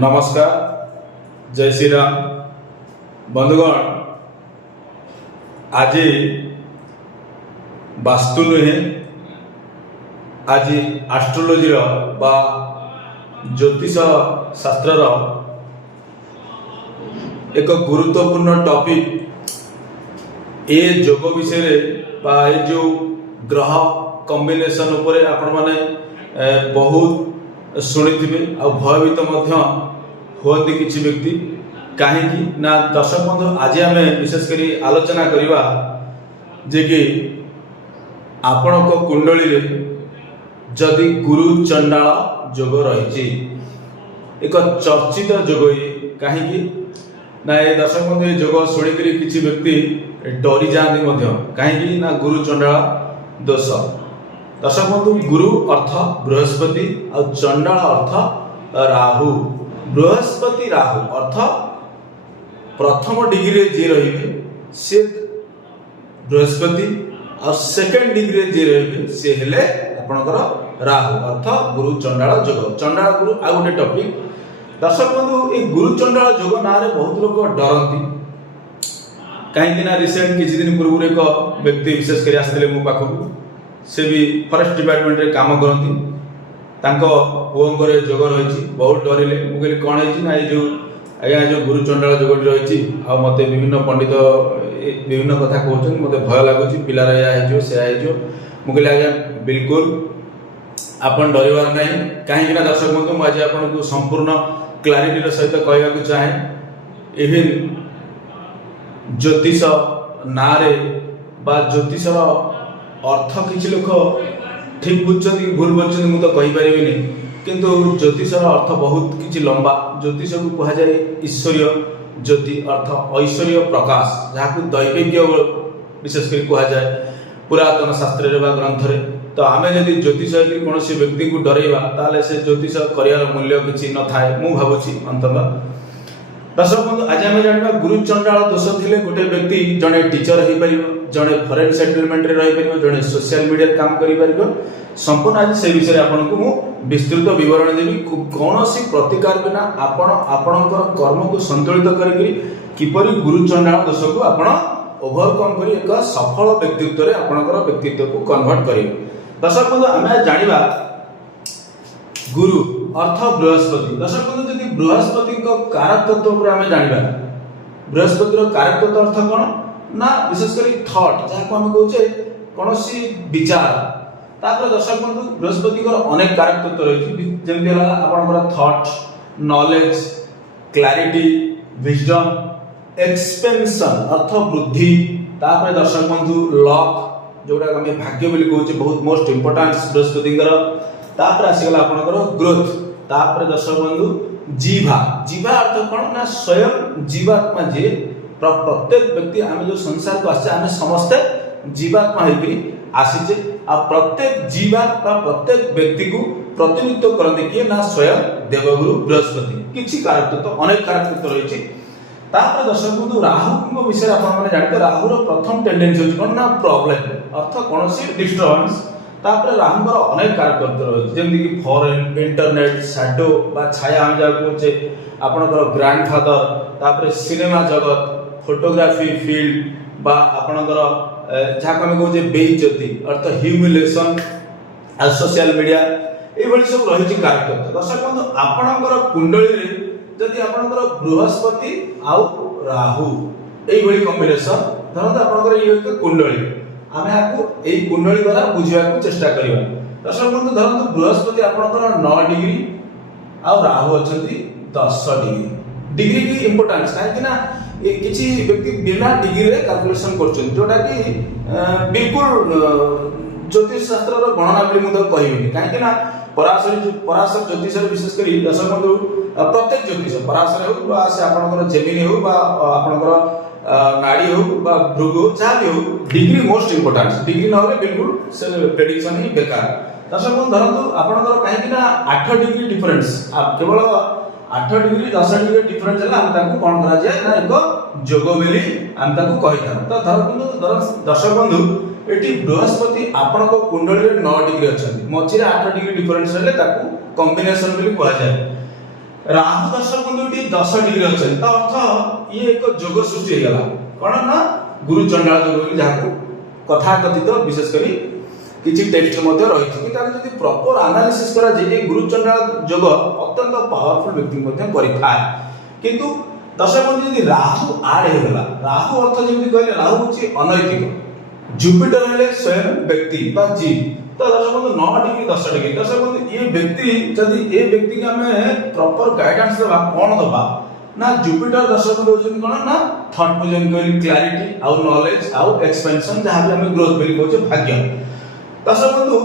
नमस्कार, जय श्री राम। बंधुगण, आज वास्तु नुहे आज एस्ट्रोलोजी बा ज्योतिष शास्त्र एक गुरुत्वपूर्ण टॉपिक ए जोग विषय बा ए जो ग्रह कॉम्बिनेशन उपरे आपण माने बहुत शुणिथिबे आ भयभीत होती किसी व्यक्ति कहीं ना दर्शक बंधु आज आम विशेषकर आलोचना करवा जे कि आपण कुंडली जदि गुरु चंडाल जोग रही एक चर्चित जोग ये कहीं ना ये दर्शक बंधु जोग शुणिक किसी व्यक्ति डरी जाती कहीं ना गुरु चंडाल दोष। दर्शक बंधु गुरु अर्थ बृहस्पति और चंडाल अर्थ राहु। बृहस्पति राहु अर्थ प्रथम डिग्री जी रही सी बृहस्पति और सेकेंड डिग्री जी रही सी हेले आपणकर राहु अर्थ गुरु चंडाल जोग। चंडाल गुरु आ गोटे टॉपिक। दर्शक बंधु ये गुरु चंडाल जोग ना बहुत लोग डरती कहीं रिसेंट किसी दिन पूर्व एक व्यक्ति विशेषकर आसते मो पाखक से भी फॉरेस्ट डिपार्टमेंट रे काम करती पुओर जोग रही बहुत डरिले मुझे कौन है जो आज्ञा जो गुरु चंडाल जोग रही मत विभिन्न पंडित विभिन्न कथा कहते मत भय लगुच पिलार या से मुझे आज्ञा बिल्कुल आपन डरबार ना कहीं दर्शक बंधु मुझे आपको संपूर्ण क्लारिटी सहित कहवाक चाहे इवन ज्योतिष ना ज्योतिषर अर्थ किसी लोक ठीक बुझुंट भूल बुझुंट मुझे तो कहीपरि किंतु ज्योतिषर अर्थ बहुत किसी लंबा। ज्योतिष को कह जाए ईश्वरीय ज्योति अर्थ ऐश्वर्य प्रकाश जहाँ दैविक विशेषकर कह जाए पुरातन शास्त्र ग्रंथ रे। तो आम जदि ज्योतिष कौन व्यक्ति को डरवा ताले से ज्योतिष कर मूल्य किसी न थाए मु भावुची अंततः। दर्शक बंधु आज आम जाना गुरु चंडाल दोष थे गोटे व्यक्ति जड़े टीचर हो पार जड़े फॉरेन सेटलमेंट रही जड़े सोशल मीडिया काम कर संपूर्ण आज से विषय आपको विस्तृत विवरण देवी कौन प्रतिकार बिना आपणकर कर्म को संतुलित करपरि गुरु चंडाल दोष को आप ओभरकम कर एक सफल व्यक्तित्व रे आपणकर व्यक्तित्व को कन्वर्ट करेंगे। दर्शक बंधु आम जाना गुरु अर्थ बृहस्पति। दर्शक बंधु जदि बृहस्पति कारक तत्व आम जाना बृहस्पति कारक तत्व अर्थ कौन ना विशेषकर थॉट जहाँ आम कहे कौन विचार तापर दर्शक बंधु बृहस्पति अनेक कारक तत्व रही जमी आप thought knowledge clarity wisdom expansion अर्थ वृद्धि तापर दर्शक बंधु लक जोटा आम भाग्य बोली कहे बहुत मोस्ट इंपोर्टेंट बृहस्पति तापर आसीगला आपनकर ग्रोथ तापर दर्शक बंधु जीवा जीवा अर्थ कौन ना स्वयं जीवात्मा जी प्रत्येक व्यक्ति आम जो संसार को आसे आम समस्ते जीवात्मा होकर आसीचे आ प्रत्येक जीवात्मा प्रत्येक व्यक्ति को प्रतिनिधित्व करते किए ना स्वयं देवगुरु बृहस्पति किसी कारक तो अनेक कारक तत्व रही। तापर दर्शक बंधु राहु विषय आप जानते राहुर प्रथम टेंडेंसी कौन ना प्रॉब्लम अर्थ कौन डिस्टर्बेंस तापर राहुर अनेक कारक तत्व रही जमी कि फॉरेन इंटरनेट शैडो बा छाया हम जहाँ कहे आपणकर ग्रांडफादर तापर सिनेमा जगत फोटोग्राफी फील्ड बा आपणकर जहाँ आम कहे बेइज्जती अर्थ ह्यूमिलेशन आ सोशल मीडिया ये सब रही कारक तत्व। दर्शक बंधु आपणकर कुंडली जदि आपणकर बृहस्पति आउ राहु यही कॉम्बिनेशन धरते आपणकर ये कुंडली आम आपको यही कुंडली द्वारा बुझा चेष्टा करवा। दर्शक बंधु धरतु बृहस्पति आपणकर 9 डिग्री आउ राहु अच्छा 10 डिग्री डिग्री की इंपोर्टेंस कहीं ये किसी व्यक्ति बिना डिग्री रे कैलकुलेशन करछन जोटा कि बिल्कुल ज्योतिष शास्त्र गणना बोली मुझे कहबी कहीं पराशर ज्योतिष विशेषकर दर्शक बंधु प्रत्येक ज्योतिष पराशर हो से आपणकर जेमिनी हो आपणकर नाड़ी हो भृगु हो जहाँ भी हो डिग्री मोस्ट इंपोर्टेंट डिग्री ना बिल्कुल से प्रेडिक्शन ही बेकार। दर्शक बंधु धरतु आपणकर कहीं 8 डिग्री डिफरेंस केवल 8 डिग्री 10 डिग्री डिफरेंस है आम कौन करा जाए ना एक जोग बोली आम कही था। तो दर्शक बंधु ये बृहस्पति आपण कुंडली 9 डिग्री अच्छा मझे 8 डिग्री डिफरेंस कॉम्बिनेशन कह जाए राहु दर्शक बंधु 10 डिग्री अच्छे तो अर्थ ये एक जोग सृष्टि हो गला कौन ना गुरु चंडाल जोग जहाँ कथा कथित विशेष करी किछि टेक्स्ट मध्ये रहिछि कि तार जदि प्रॉपर एनालिसिस करा जे ए गुरु चंडाल जोग अत्यंत पावरफुल व्यक्ति मध्ये करिथाय किंतु दर्शक बंधु यदि राहु आड हो गला राहु अर्थ जेमि कहले राहु होछि अनैतिक जुपिटर हेले स्वयं व्यक्ति बा जीव तो दर्शक बंधु 9 डिग्री 10 डिग्री दर्शक बंधु ये व्यक्ति जदि ए व्यक्ति के हमें प्रॉपर गाइडेंस देबा कोन दबा ना जुपिटर दर्शक बंधु होछन कोन ना थॉट पोजन करी क्लैरिटी आउ नॉलेज आउ एक्सपेंशन जहां भी हमें ग्रोथ बेली कहछे भाग्य दर्शक बंधु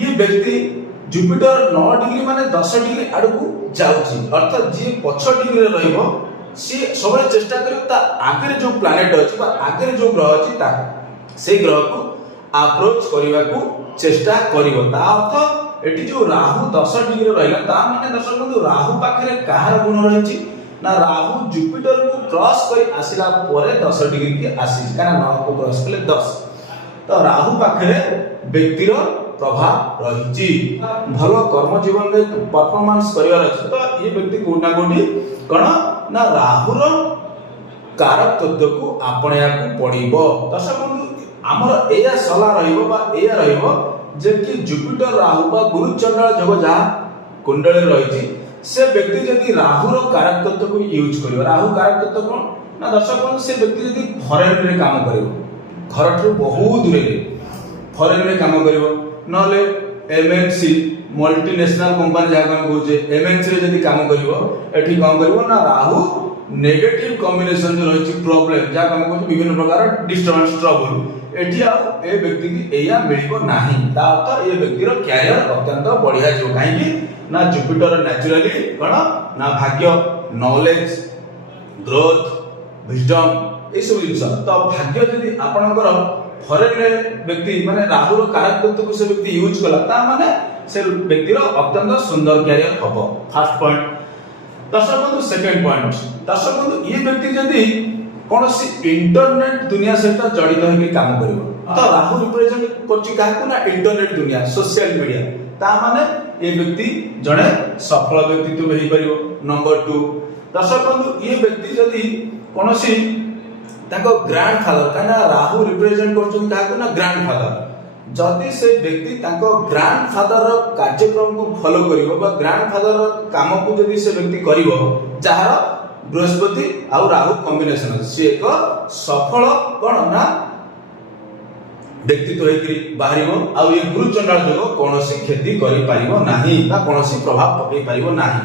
ये व्यक्ति जुपिटर 9 डिग्री माने 10 डिग्री आडकू जाउची अर्थात जे 5 डिग्री रे रहइबो सी सबले चेष्टा करियो ता आगे जो प्लैनेट अछि बा आगे जो ग्रह अछि ता से ग्रह को अप्रोच करिवा को चेष्टा करिवो ता अर्थ एटी जो राहु 10 डिग्री रहला ता माने दर्शक बंधु राहु पाखरे कहार गुण रहिछि ना राहु जुपिटर को क्रॉस करी आसिला परे 10 डिग्री के आसी काना 9 को क्रॉस कले 10 तो राहु पाखरे व्यक्तिर प्रभाव रहिछि भलो कर्म जीवन में परफॉर्मेंस करिवार अछि तो ये व्यक्ति कोना कोठी कोन ना राहुर कारक तत्व को आपणया को पड़िबो दर्शक बंधु हमर एया सला रहिबो बा एया रहिबो जे कि जुपिटर राहु बा गुरु चंडाल जोग जा कुंडले रहिछि से व्यक्ति यदि राहुर कारक तत्व को यूज करियो राहु कारक तत्व कोन ना दर्शक बंधु से व्यक्ति यदि फॉरेन रे काम करियो घर ठु बहुत दूर रे फॉरेन रे काम करियो नले एमएनसी मल्टीनेशनल कंपनी जहां हम कहूजे एमएनसी रे यदि काम करियो एठी काम करियो ना राहु नेगेटिव कॉम्बिनेशन जो रहिछि प्रॉब्लम जहां हम कहूजे विभिन्न प्रकार डिस्टर्बेंस ट्रबल एठी आ ए व्यक्ति की एया मिलिबो नाही ता अर्थ ए व्यक्ति रो कैरियर अत्यंत बढ़िया जो काहे कि ना जुपिटर नेचुरली कोन ना भाग्य नॉलेज ग्रोथ विजडम ए सब जिंस तो भाग्य यदि आपनकर फॉरेन रे व्यक्ति माने राहु रो कारक तत्व को से व्यक्ति यूज कला ता माने से व्यक्ति रो अत्यंत सुंदर कैरियर हबो फर्स्ट पॉइंट दर्शक बंधु सेकंड पॉइंट दर्शक बंधु ये व्यक्ति यदि कोनसी इंटरनेट दुनिया सहित जड़ित होके काम करिवो तो राहु रिप्रेजेंट करछि काहको ना इंटरनेट दुनिया सोशल मीडिया ता माने ये व्यक्ति जणे सफल व्यक्तित्व हेई परिवो नंबर 2 दर्शक बंधु ये व्यक्ति यदि कोनसी ताको ग्रैंडफादर काना राहु रिप्रेजेंट करछन काहको ना ग्रैंडफादर जदि से व्यक्ति ताको ग्रैंडफादर रो कार्यक्रम को फॉलो करिवो बा ग्रैंडफादर रो काम को यदि से व्यक्ति करिवो जहार बृहस्पति आउ राहु कॉम्बिनेशन से एक सफल कोन ना व्यक्तित्व हेकरी बाहरिबो आउ ये गुरु चंडाल जोग कोनोसी खेती करि पारिबो नाही बा कोनोसी प्रभाव पकई पारिबो नाही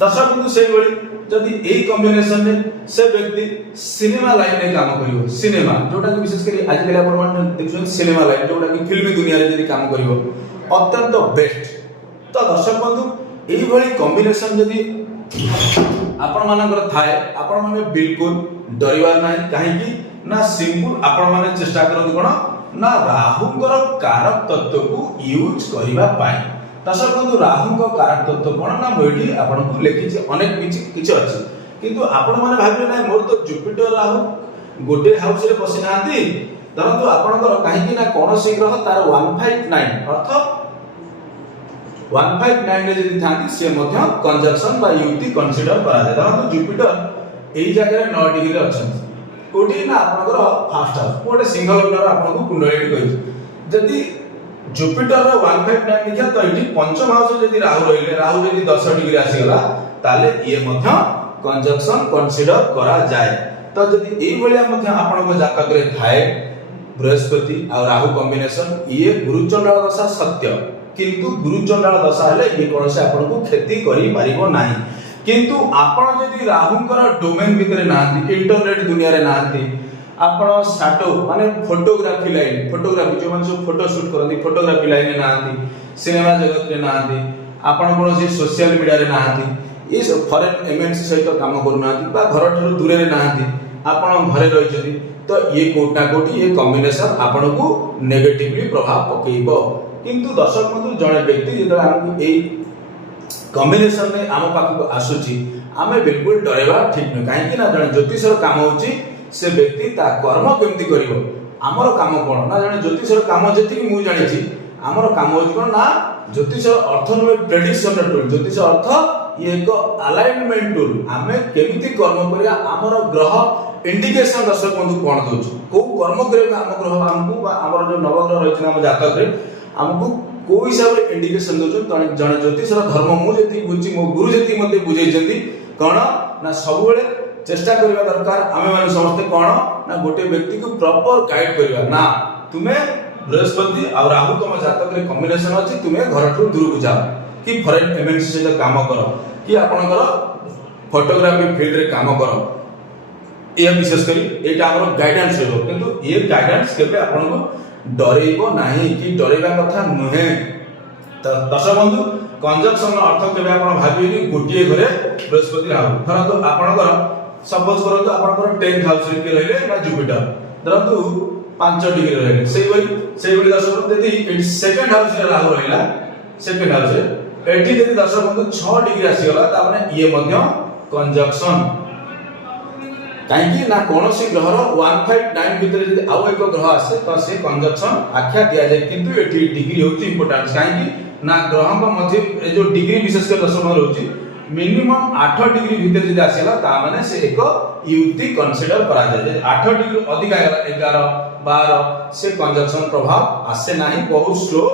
दर्शक बंधु से बळी जदि एई कॉम्बिनेशन में से व्यक्ति सिनेमा लाइन में काम करिवो सिनेमा जोटा कि विशेष करी आज कले आपण मान देखुछन सिनेमा लाइन जोटा कि फिल्मी दुनिया रे जदि काम करिवो अत्यंत बेस्ट तो दर्शक बंधु एई भली कॉम्बिनेशन जदि आपण मानकर थाए आपण माने बिल्कुल डरिवार नाही काहे कि ना सिंपल आपण माने चेष्टा करन कोन ना राहुंकर कारक तत्व को यूज करिवा पाए दर्शक बंधु राहुंकर कारक तत्व कोन ना मोइडी आपण को लिखि अनेक किछि अछि किंतु आपण माने भाबियो ना मोर तो जुपिटर राहु गोटे हाउस रे बसि नांती धरंतु आपणकर काहे कि ना कोनोसी ग्रह तार 159 अर्थ 159 रे जदि थांती से मध्य कंजक्शन बा युक्ति कंसीडर करा जाय धरंतु जुपिटर एई जगह रे 9 डिग्री रे अछि कोठी ना आपनकर फास्ट हाउस कोटे सिंगल लग्न आपन को कुंडली कहि जदि जुपिटर रो 159 लिखा तो एठी पंचम हाउस जदि राहु रहिले राहु जदि 10 डिग्री आसी गला ताले ये मध्य कंजक्शन कंसीडर करा जाय तो जदि एई भलिया मध्य आपन को जातक रे थाए बृहस्पति और राहु कॉम्बिनेशन ये गुरु चंडाल दशा सत्य किंतु गुरु चंडाल दशा हेले ये कोनसे आपन को खेती करि पारिबो नाही किंतु आपण जदि राहुंकर डोमेन भितरे नांती इंटरनेट दुनिया रे नांती आपण स्टार्टअप माने फोटोग्राफी लाइन फोटोग्राफी जो माने फोटो शूट करती फोटोग्राफी लाइन रे नांती सिनेमा जगत रे नांती आपण कोनसी सोशल मीडिया रे नांती ये फॉरेन एमएनसी सहित काम करू नांती बा घर ठरो दूर रे नांती आपण घरे रहिजती तो ये कोटा कोटी ये कॉम्बिनेशन आपण को नेगेटिवली प्रभाव पकेइबो किंतु दर्शक बंधु जणे व्यक्ति जेतरा हमकु एई कॉम्बिनेशन में आम पाखक आसुची आमे बिल्कुल डरेबा ठीक न काहे कि ना जणे ज्योतिषर काम होची से व्यक्ति ता कर्म केमती करिवो हमर काम कोन ना जणे ज्योतिषर काम जति कि मु जानि छी हमर काम होची कोन ना ज्योतिषर अर्थ नो प्रेडिक्शन टूल ज्योतिष अर्थ ये एक अलाइनमेंट टूल आमे केमिति कर्म करिया हमर ग्रह इंडिकेशन दर्शक बंधु कोन दोछ को कर्म करे हम ग्रह हमको हमर जो नवग्रह रहिछ हम जातक रे हमको को हिसाब रे इंडिकेशन दोछ जने ज्योतिषर धर्म मु जेति बुझी मो गुरु जेति मते बुझै जंती कोन ना सब बेले चेष्टा करबा दरकार आमे माने समस्त कोन ना गोटे व्यक्ति को प्रॉपर गाइड करबा ना तुमे बृहस्पति और राहु तुम जातक रे कॉम्बिनेशन अछि तुमे घर ठु दूर को जाओ कि फॉरेन एमएनसी से काम करो कि आपनकर फोटोग्राफी फील्ड रे काम करो ये विशेष करी एटा हमर गाइडेंस रहबो किंतु ये गाइडेंस केबे आपन को डरेइबो नाही कि डरेबा कथा नुहे त दर्शक बंधु कंजक्शन अर्थ केबे आपन भाबिबेनी गोटिए घरे बृहस्पति राहु परंतु आपनकर सपोज करो तो आपनकर 10th हाउस रे रहले ना जुपिटर धरतु 5 डिग्री रहले सेई बली दर्शक यदि एटी सेकंड हाउस रे राहु रहला सेकंड हाउस रे एटी यदि दर्शक बंधु 6 डिग्री आसी गला त माने ये मध्य कंजक्शन काहेकि ना कोनोसी ग्रहर 159 भितर यदि आउ एक ग्रह आसे त से कंजक्शन आख्या दिया जाय किंतु एटी डिग्री होती इंपोर्टेंस काहेकि ना ग्रह को मध्य ए जो डिग्री विशेष कर दर्शक रहउची मिनिमम 8 डिग्री भीतर यदि आसेला ता माने से एक युक्ति कंसीडर करा जाय 8 डिग्री अधिक आगला 11 12 से कंजक्शन प्रभाव आसे नाही बहुत स्लो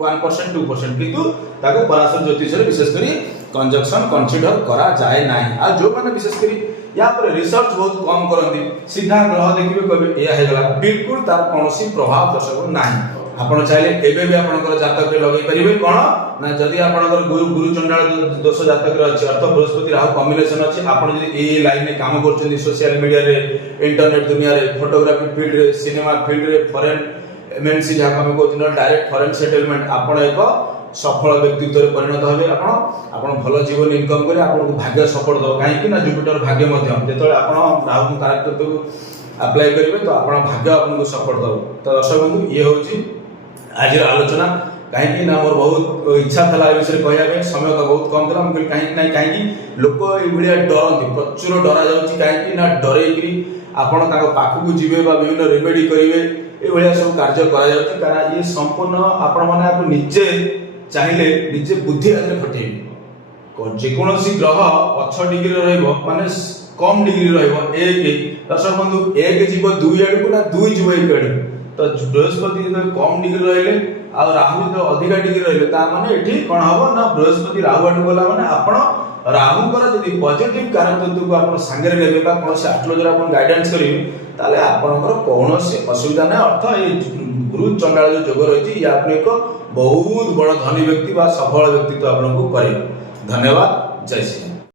1% 2% किंतु ताको पराशर ज्योतिष रे विशेष करी कंजक्शन कंसीडर करा जाय नाही आ जो माने विशेष करी या पर रिसर्च बहुत कम करंती सीधा ग्रह देखिबे कहबे एया हेगला बिल्कुल तार कोनोसी प्रभाव दर्शक नाही आपण चाहिले एबे भी आपनकर जातक रे लगै परिबे कोन ना जदी आपनकर गुरु चंडाल दोष जातक रे अछि अर्थ बृहस्पति राहु कॉम्बिनेशन अछि आपण जदी ए लाइन में काम करछन सोशल मीडिया रे इंटरनेट दुनिया रे फोटोग्राफी फील्ड रे सिनेमा फील्ड रे फॉरेन एमएनसी जा काम को डायरेक्ट फॉरेन सेटलमेंट आपण एक सफल व्यक्तित्व रे परिणत होबे आपण भलो जीवन इनकम करे आपण भाग्य सपोर्ट दो काहे कि ना जुपिटर भाग्य मध्य जेतले आपण राहु को कैरेक्टर को अप्लाई करिवे तो आपण भाग्य आपण को सपोर्ट दो तो दर्शक बंधु ये होची आज आलोचना कहीं ना मोर बहुत इच्छा था विषय कहया समय तो बहुत कम था मुझे कहीं लोक ये डरती प्रचुर डरा जाऊँगी कहीं ना डरई आपण पाखक जी विभिन्न रेमेडी करेंगे ये सब कार्य कारण ये संपूर्ण आपण मैंने निजे चाहिए निजे बुद्धि आज खटे जेकोसी ग्रह 8 डिग्री रे कम डिग्री एक दर्शक बंधु एक जीव 2 आड़ को ना 2 जीव 1 आड़ तो बृहस्पति कम डिग्री रहिले आ राहु जो अधिक डिग्री रहिले ता माने एठी कोन हबो ना बृहस्पति राहु आठ गला माने आपण राहु कर जदी पॉजिटिव कारक तत्व को आपण संगे लेबे बा कोन से एस्ट्रोलॉजर आपण गाइडेंस करिवे ताले आपनकर कोनोसी असुविधा नै अर्थ ए गुरु चंडाल जो जोग रहिछि या आपण एक बहुत बड़ धनी व्यक्ति बा सफल व्यक्तित्व आपन को करिवे धन्यवाद जय श्री